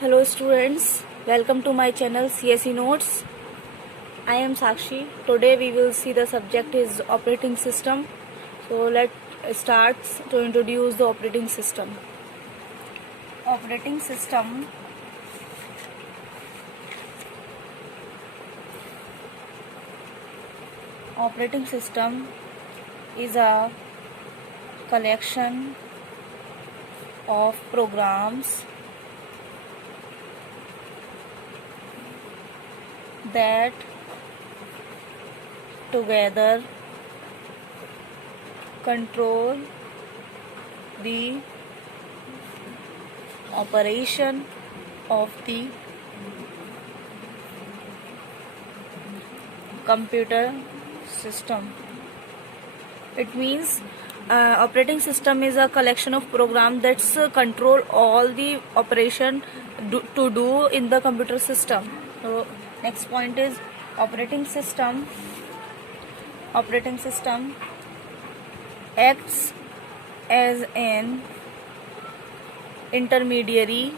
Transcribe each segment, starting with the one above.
Hello students, welcome to my channel CSE Notes. I am Sakshi. Today we will see the subject is operating system. So let's start to introduce the operating system. Operating system is a collection of programs that together control the operation of the computer system. It means operating system is a collection of programs that's control all the operation to do in the computer system. So next point is operating system. Operating system acts as an intermediary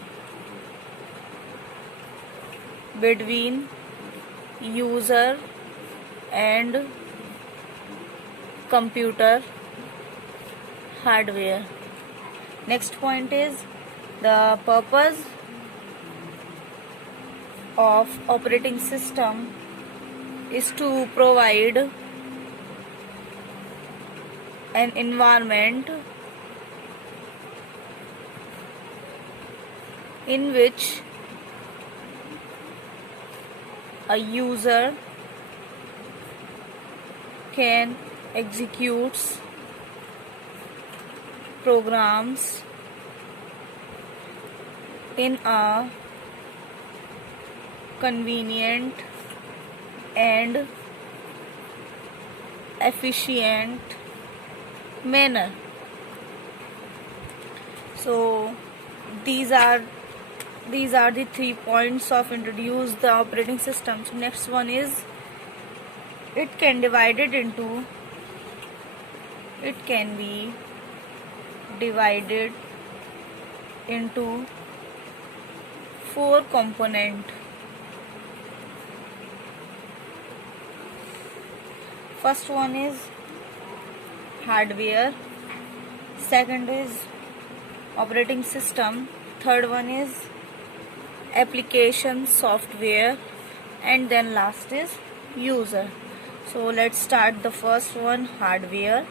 between user and computer hardware. Next point is the purpose of operating system is to provide an environment in which a user can execute programs in a convenient and efficient manner. So these are the 3 points of introduce the operating system. So next one is it can be divided into 4 components. First one is hardware, second is operating system, third one is application software, and then last is user. So let's start the first one, hardware.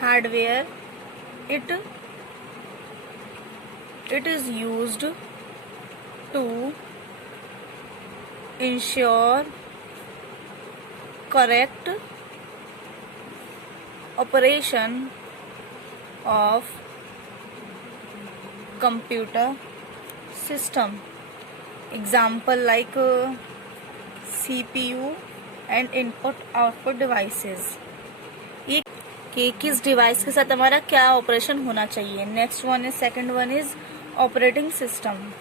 Hardware, it is used to ensure correct operation of computer system. Example like CPU and input output devices. ये कि किस डिवाइस के साथ हमारा क्या operation होना चाहिए. Next one is second one is operating system.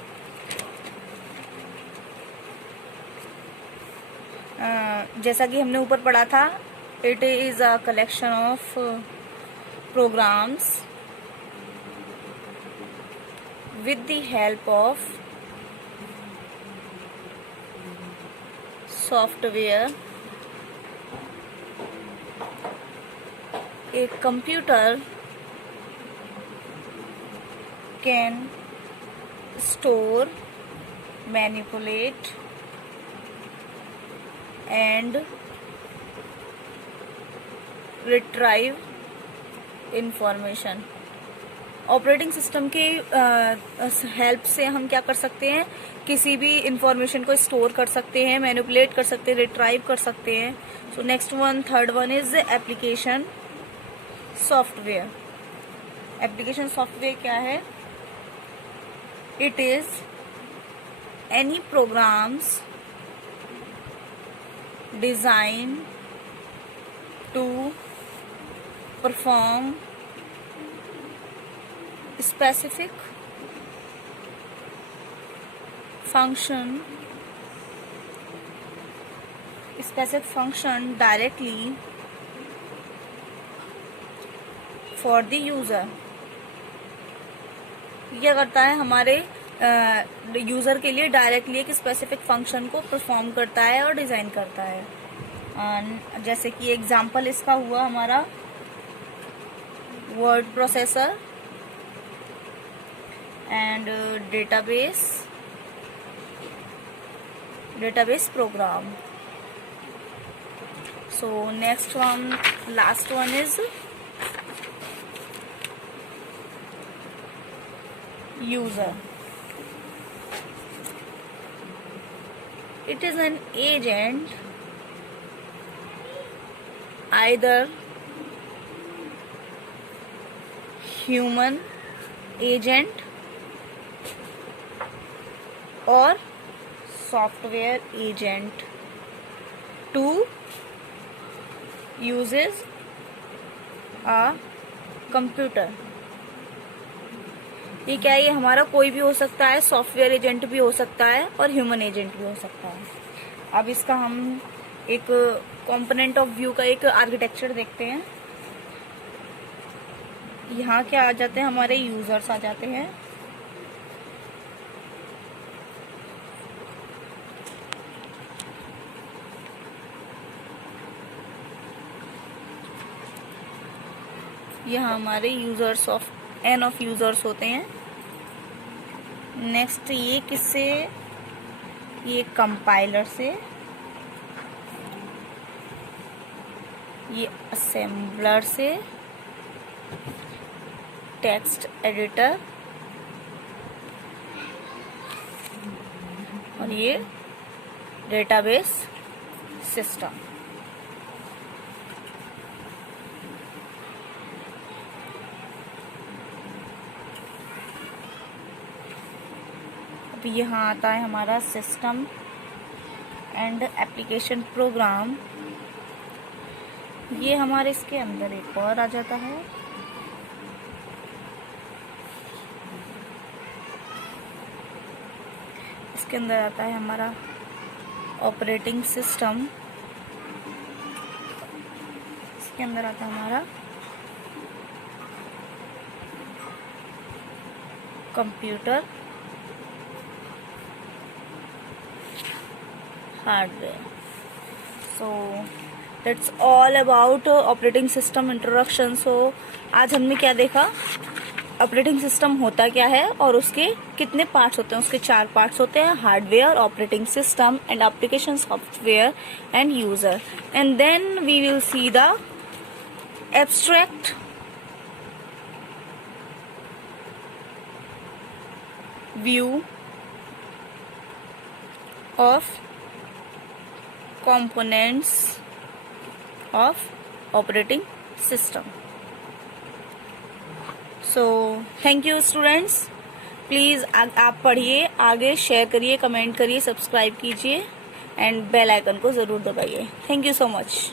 जैसा कि हमने ऊपर पढ़ा था, it is a collection of programs with the help of software. A computer can store, manipulate and retrieve information. Operating system के हेल्प से हम क्या कर सकते हैं, किसी भी इंफॉर्मेशन को स्टोर कर सकते हैं, मैनिपुलेट कर सकते हैं, रिट्राइव कर सकते हैं. So next one, third one is application software. Application software क्या है? It is any programs design to perform specific function directly for the user. क्या करता है, हमारे यूजर के लिए डायरेक्टली एक स्पेसिफिक फंक्शन को परफॉर्म करता है और डिजाइन करता है। जैसे कि एग्जांपल इसका हुआ हमारा word processor and database program. So next one, last one is user. It is an agent, either human agent or software agent to uses a computer। ये क्या है, ये हमारा कोई भी हो सकता है, सॉफ्टवेयर एजेंट भी हो सकता है और ह्यूमन एजेंट भी हो सकता है। अब इसका हम एक कंपोनेंट ऑफ व्यू का एक आर्किटेक्चर देखते हैं। यहाँ क्या आ जाते हैं, हमारे यूजर्स आ जाते हैं। यहाँ हमारे users of an of users होते हैं। नेक्स्ट ये किससे, ये कंपाइलर से, ये असेंबलर से, टेक्स्ट एडिटर और ये डेटाबेस सिस्टम। यहाँ आता है हमारा सिस्टम एंड एप्लीकेशन प्रोग्राम। ये हमारे इसके अंदर एक और आ जाता है, इसके अंदर आता है हमारा ऑपरेटिंग सिस्टम, इसके अंदर आता है हमारा computer hardware. So that's all about operating system introduction. So आज हमने क्या देखा, ऑपरेटिंग सिस्टम होता क्या है और उसके कितने पार्ट्स होते हैं। उसके 4 पार्ट्स होते हैं, hardware, operating system and application software and user. And then we will see the abstract view of components of operating system। So thank you students, please आप पढ़िए, आगे शेयर करिए, कमेंट करिए, सब्सक्राइब कीजिए एंड बेल आइकन को जरूर दबाइए। Thank you so much.